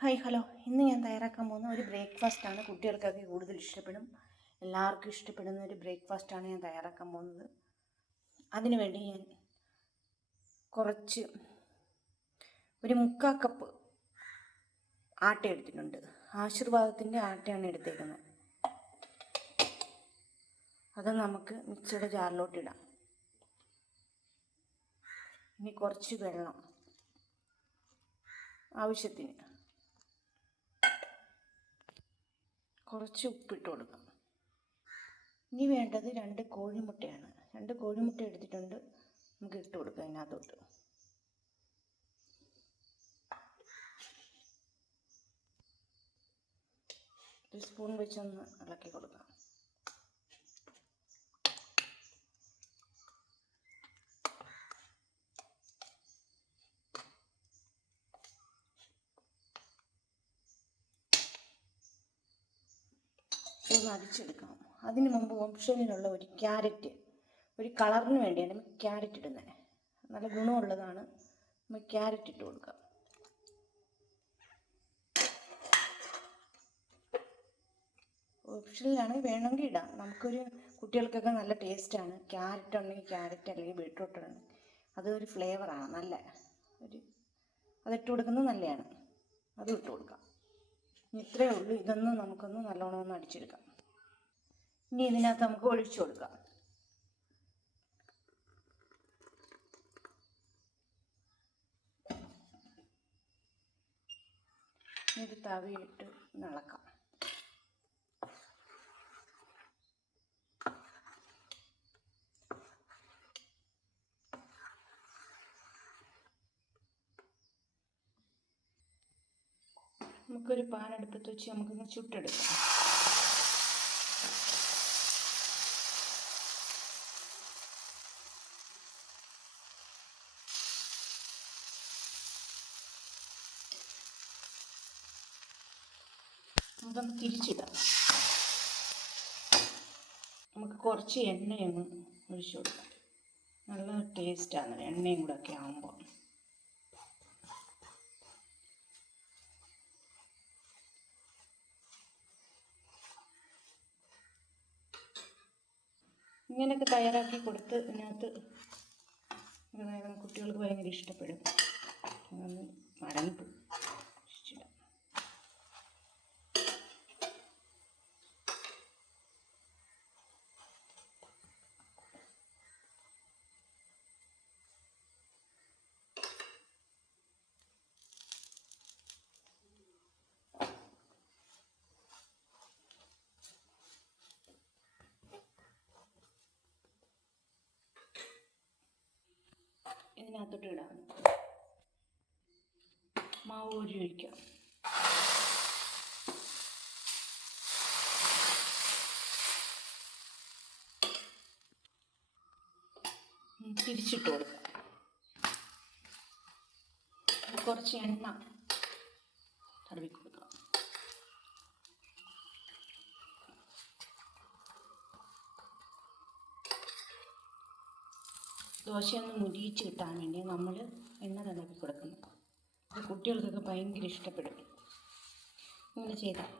Hi hello. ഇന്ന് ഞാൻ തയ്യാറാക്കാൻ പോകുന്ന ഒരു ബ്രേക്ക്ഫാസ്റ്റാണ്. കുട്ടികൾക്കൊക്കെ കൂടുതൽ ഇഷ്ടപ്പെടും. എല്ലാവർക്കും ഇഷ്ടപ്പെടുന്ന ഒരു ബ്രേക്ക്ഫാസ്റ്റാണ് ഞാൻ തയ്യാറാക്കാൻ പോകുന്നത്. അതിനു വേണ്ടി ഞാൻ കുറച്ച് ഒരു 3/4 കപ്പ് ആട്ട എടുത്തിട്ടുണ്ട്. ആശീർവാദത്തിൻ്റെ ആട്ടയാണ് എടുത്തേക്കുന്നത്. അത് നമുക്ക് മിക്സിയുടെ ജാറിലോട്ട് ഇടാം. ഇനി കുറച്ച് വെള്ളം ആവശ്യത്തിന്, കുറച്ച് ഉപ്പിട്ട് കൊടുക്കാം. ഇനി വേണ്ടത് 2 കോഴിമുട്ടയാണ്. 2 കോഴിമുട്ട എടുത്തിട്ടുണ്ട്. നമുക്ക് ഇട്ട് കൊടുക്കാം അതിനകത്തോട്ട്. ഒരു സ്പൂൺ വെച്ചൊന്ന് ഇളക്കി കൊടുക്കാം. ഇതൊന്ന് അരിച്ചെടുക്കാം. അതിന് മുമ്പ് ഓപ്ഷനിലുള്ള ഒരു ക്യാരറ്റ്, ഒരു കളറിന് വേണ്ടിയാണ് ക്യാരറ്റ് ഇടുന്നത്. നല്ല ഗുണമുള്ളതാണ്. നമ്മൾ ക്യാരറ്റ് ഇട്ട് കൊടുക്കാം. ഓപ്ഷനിലാണ്, വേണമെങ്കിൽ ഇടാം. നമുക്കൊരു കുട്ടികൾക്കൊക്കെ നല്ല ടേസ്റ്റാണ്. ക്യാരറ്റ് ഉണ്ടെങ്കിൽ ക്യാരറ്റ്, അല്ലെങ്കിൽ ബീട്രൂട്ട് ഉണ്ടെങ്കിൽ അതൊരു ഫ്ലേവറാണ്. നല്ല അതിട്ട് കൊടുക്കുന്നത് നല്ലതാണ്. അതും ഇട്ട് കൊടുക്കാം. ഇത്രയേ ഉള്ളൂ. ഇതൊന്ന് നമുക്കൊന്ന് നല്ലോണം ഒന്ന് അടിച്ചെടുക്കാം. ഇനി ഇതിനകത്ത് നമുക്ക് ഒഴിച്ചു കൊടുക്കാം. ഇത് തവിയിട്ട് ഇളക്കാം. നമുക്കൊരു പാൻ അടുപ്പത്ത് വെച്ച് നമുക്കൊന്ന് ചുട്ടെടുക്കാം. നമുക്കൊന്ന് തിരിച്ചിടാം. നമുക്ക് കുറച്ച് എണ്ണയൊന്ന് ഒഴിച്ചു കൊടുക്കാം. നല്ല ടേസ്റ്റാണ് എണ്ണയും കൂടെ ഒക്കെ ആകുമ്പോൾ. ഇങ്ങനെയൊക്കെ തയ്യാറാക്കി കൊടുത്ത് ഇതിനകത്ത് കുട്ടികൾക്ക് ഭയങ്കര ഇഷ്ടപ്പെടും. മടങ്ങിപ്പോയി. ഇതിനകത്തോട്ട് ഇടാം. മാവ് കോരി ഒഴിക്കാം. തിരിച്ചിട്ട് കൊടുക്കാം. കുറച്ച് എണ്ണ തടവി കൊടുക്കാം. ദോശയൊന്ന് മുരിയിച്ച് കിട്ടാൻ വേണ്ടി നമ്മൾ എണ്ണ തടവി കൊടുക്കണം. അത് കുട്ടികൾക്കൊക്കെ ഭയങ്കര ഇഷ്ടപ്പെടും. ഇങ്ങനെ ചെയ്താൽ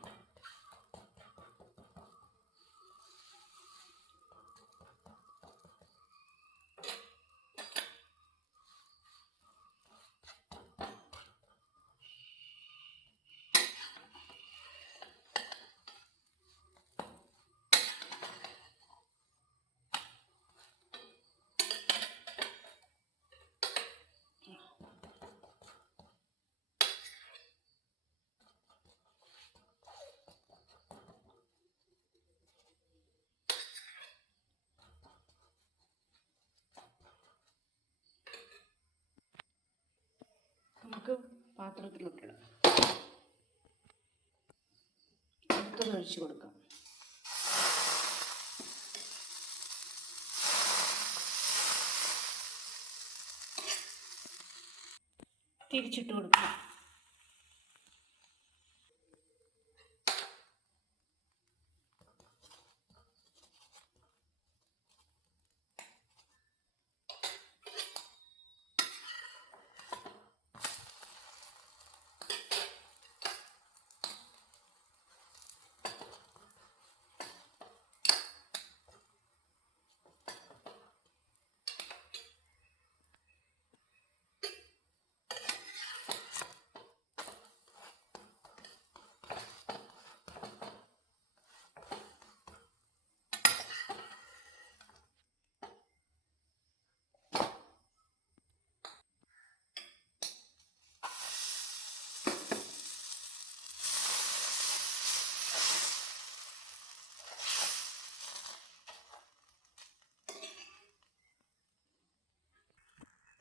നമുക്ക് പാത്രത്തിലോട്ടിടാം. അടുത്തത് ഒഴിച്ച് കൊടുക്കാം. തിരിച്ചിട്ട് കൊടുക്കാം.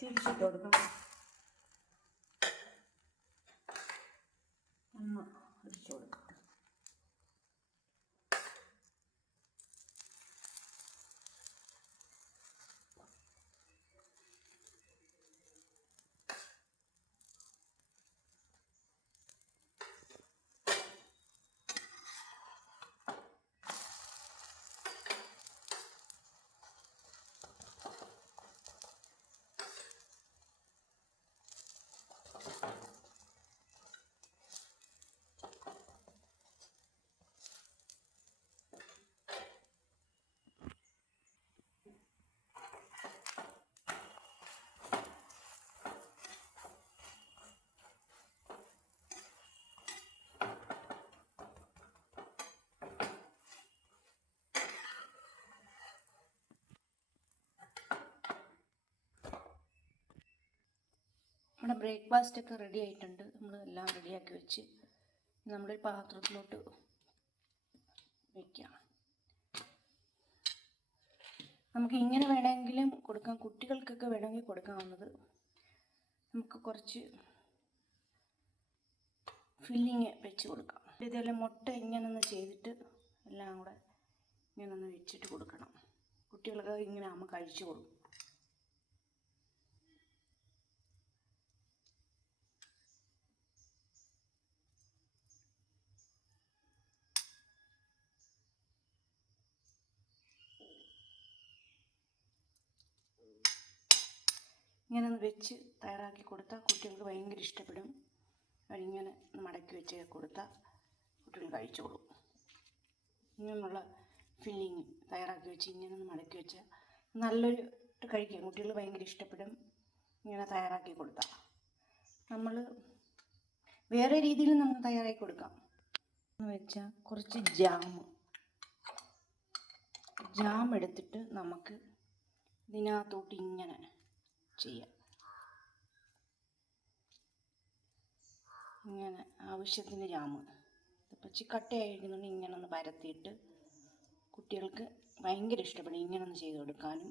തിരിച്ചിട്ട് കൊടുക്കണം. ഒഴിച്ചു കൊടുക്കാം. നമ്മുടെ ബ്രേക്ക്ഫാസ്റ്റ് ഒക്കെ റെഡി ആയിട്ടുണ്ട്. നമ്മൾ എല്ലാം റെഡിയാക്കി വെച്ച് നമ്മളൊരു പാത്രത്തിലോട്ട് വയ്ക്കാം. നമുക്ക് ഇങ്ങനെ വേണമെങ്കിലും കൊടുക്കാം, കുട്ടികൾക്കൊക്കെ വേണമെങ്കിൽ കൊടുക്കാവുന്നത്. നമുക്ക് കുറച്ച് ഫില്ലിങ് വെച്ച് കൊടുക്കാം. ഇതേപോലെ മുട്ട ഇങ്ങനൊന്ന് ചെയ്തിട്ട് എല്ലാം കൂടെ ഇങ്ങനൊന്ന് വെച്ചിട്ട് കൊടുക്കണം. കുട്ടികൾക്ക് ഇങ്ങനെ ആകുമ്പോൾ കഴിച്ചു കൊടുക്കും. ഇങ്ങനെ ഒന്ന് വെച്ച് തയ്യാറാക്കി കൊടുത്താൽ കുട്ടികൾക്ക് ഭയങ്കര ഇഷ്ടപ്പെടും. അതിങ്ങനെ മടക്കി വെച്ച് കൊടുത്താൽ കുട്ടികൾ കഴിച്ചോളും. ഇങ്ങനെയുള്ള ഫില്ലിങ് തയ്യാറാക്കി വെച്ച് ഇങ്ങനെ ഒന്ന് മടക്കി വെച്ചാൽ നല്ലൊരു കഴിക്കും. കുട്ടികൾ ഭയങ്കര ഇഷ്ടപ്പെടും ഇങ്ങനെ തയ്യാറാക്കി കൊടുത്താൽ. നമ്മൾ വേറെ രീതിയിൽ നമുക്ക് തയ്യാറാക്കി കൊടുക്കാം എന്ന് വെച്ചാൽ കുറച്ച് ജാം എടുത്തിട്ട് നമുക്ക് ഇതിനകത്തോട്ട് ഇങ്ങനെ ചെയ്യാം. ഇങ്ങനെ ആവശ്യത്തിന് ജാമ് ഇപ്പം കട്ടയായിരിക്കുന്നുണ്ട്. ഇങ്ങനെ ഒന്ന് പരത്തിയിട്ട് കുട്ടികൾക്ക് ഭയങ്കര ഇഷ്ടപ്പെടും. ഇങ്ങനെ ഒന്ന് ചെയ്ത് കൊടുക്കാനും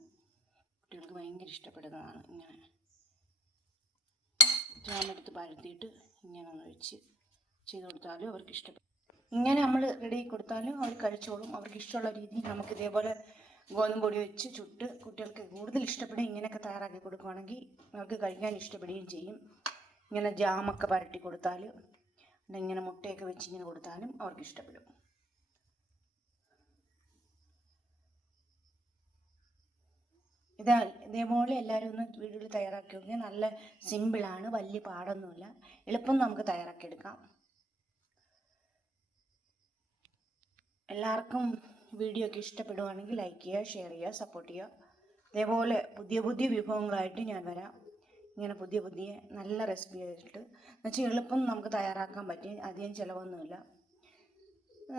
കുട്ടികൾക്ക് ഭയങ്കര ഇഷ്ടപ്പെടുന്നതാണ്. ഇങ്ങനെ ജാമെടുത്ത് പരത്തിയിട്ട് ഇങ്ങനെ ഒന്ന് വെച്ച് ചെയ്ത് കൊടുത്താലും അവർക്ക് ഇഷ്ടപ്പെടും. ഇങ്ങനെ നമ്മൾ റെഡി ആക്കി കൊടുത്താലും അവർ കഴിച്ചോളും. അവർക്ക് ഇഷ്ടമുള്ള രീതിയിൽ നമുക്ക് ഇതേപോലെ ഗോതമ്പ് പൊടി വെച്ച് ചുട്ട് കുട്ടികൾക്ക് കൂടുതൽ ഇഷ്ടപ്പെടും. ഇങ്ങനെയൊക്കെ തയ്യാറാക്കി കൊടുക്കുകയാണെങ്കിൽ അവർക്ക് കഴിക്കാൻ ഇഷ്ടപ്പെടുകയും ചെയ്യും. ഇങ്ങനെ ജാമൊക്കെ പരട്ടി കൊടുത്താൽ, ഇങ്ങനെ മുട്ടയൊക്കെ വെച്ച് ഇങ്ങനെ കൊടുത്താലും അവർക്ക് ഇഷ്ടപ്പെടും. ഇതേപോലെ എല്ലാവരും ഒന്ന് വീട്ടിൽ തയ്യാറാക്കി നോക്കിയാൽ നല്ല സിമ്പിളാണ്, വലിയ പാടൊന്നുമില്ല, എളുപ്പം നമുക്ക് തയ്യാറാക്കിയെടുക്കാം. എല്ലാവർക്കും വീഡിയോ ഒക്കെ ഇഷ്ടപ്പെടുവാണെങ്കിൽ ലൈക്ക് ചെയ്യുക, ഷെയർ ചെയ്യുക, സപ്പോർട്ട് ചെയ്യുക. അതേപോലെ പുതിയ പുതിയ വിഭവങ്ങളായിട്ട് ഞാൻ വരാം. ഇങ്ങനെ പുതിയ പുതിയ നല്ല റെസിപ്പി ആയിട്ട് എന്നുവെച്ചാൽ എളുപ്പം നമുക്ക് തയ്യാറാക്കാൻ പറ്റും. അധികം ചിലവൊന്നുമില്ല.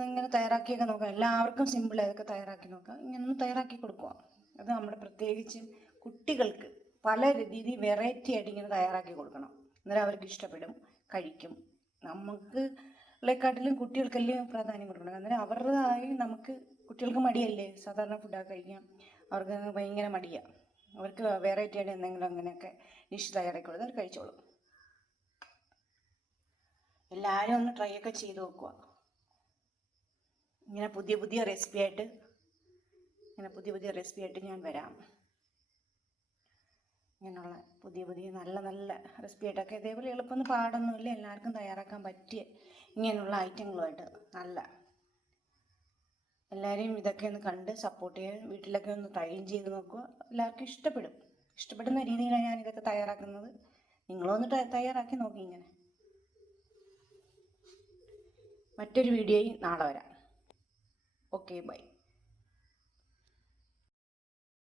ഇങ്ങനെ തയ്യാറാക്കിയൊക്കെ നോക്കാം. എല്ലാവർക്കും സിമ്പിൾ അതൊക്കെ തയ്യാറാക്കി നോക്കാം. ഇങ്ങനൊന്ന് തയ്യാറാക്കി കൊടുക്കുക. അത് നമ്മുടെ പ്രത്യേകിച്ച് കുട്ടികൾക്ക് പല രീതി വെറൈറ്റി ആയിട്ട് ഇങ്ങനെ തയ്യാറാക്കി കൊടുക്കണം. അന്നേരം അവർക്ക് ഇഷ്ടപ്പെടും, കഴിക്കും. നമുക്ക് ളെക്കാട്ടിലും കുട്ടികൾക്കെല്ലാം പ്രാധാന്യം കൊടുക്കണം. അന്നേരം അവരുടേതായി നമുക്ക് കുട്ടികൾക്ക് മടിയല്ലേ സാധാരണ ഫുഡൊക്കെ കഴിക്കാം. അവർക്ക് ഭയങ്കര മടിയാണ്. അവർക്ക് വെറൈറ്റി ആയിട്ട് എന്തെങ്കിലും അങ്ങനെയൊക്കെ ഡിഷ് തയ്യാറാക്കി കൊടുത്താൽ അവർ കഴിച്ചോളും. എല്ലാവരും ഒന്ന് ട്രൈ ഒക്കെ ചെയ്ത് നോക്കുക. ഇങ്ങനെ പുതിയ പുതിയ റെസിപ്പി ആയിട്ട് ഞാൻ വരാം. ഇങ്ങനെയുള്ള പുതിയ പുതിയ നല്ല നല്ല റെസിപ്പി ആയിട്ടൊക്കെ ഇതേപോലെ എളുപ്പം പാടൊന്നുമില്ല, എല്ലാവർക്കും തയ്യാറാക്കാൻ പറ്റിയ ഇങ്ങനെയുള്ള ഐറ്റങ്ങളുമായിട്ട് നല്ല എല്ലാവരെയും ഇതൊക്കെ ഒന്ന് കണ്ട് സപ്പോർട്ട് ചെയ്യാൻ വീട്ടിലൊക്കെ ഒന്ന് ട്രൈ ചെയ്ത് നോക്കുക. എല്ലാവർക്കും ഇഷ്ടപ്പെടുന്ന രീതിയിലാണ് ഞാൻ ഇതൊക്കെ തയ്യാറാക്കുന്നത്. നിങ്ങളൊന്ന് തയ്യാറാക്കി നോക്കി. ഇങ്ങനെ മറ്റൊരു വീഡിയോയിൽ നാളെ വരാം. Okay, by.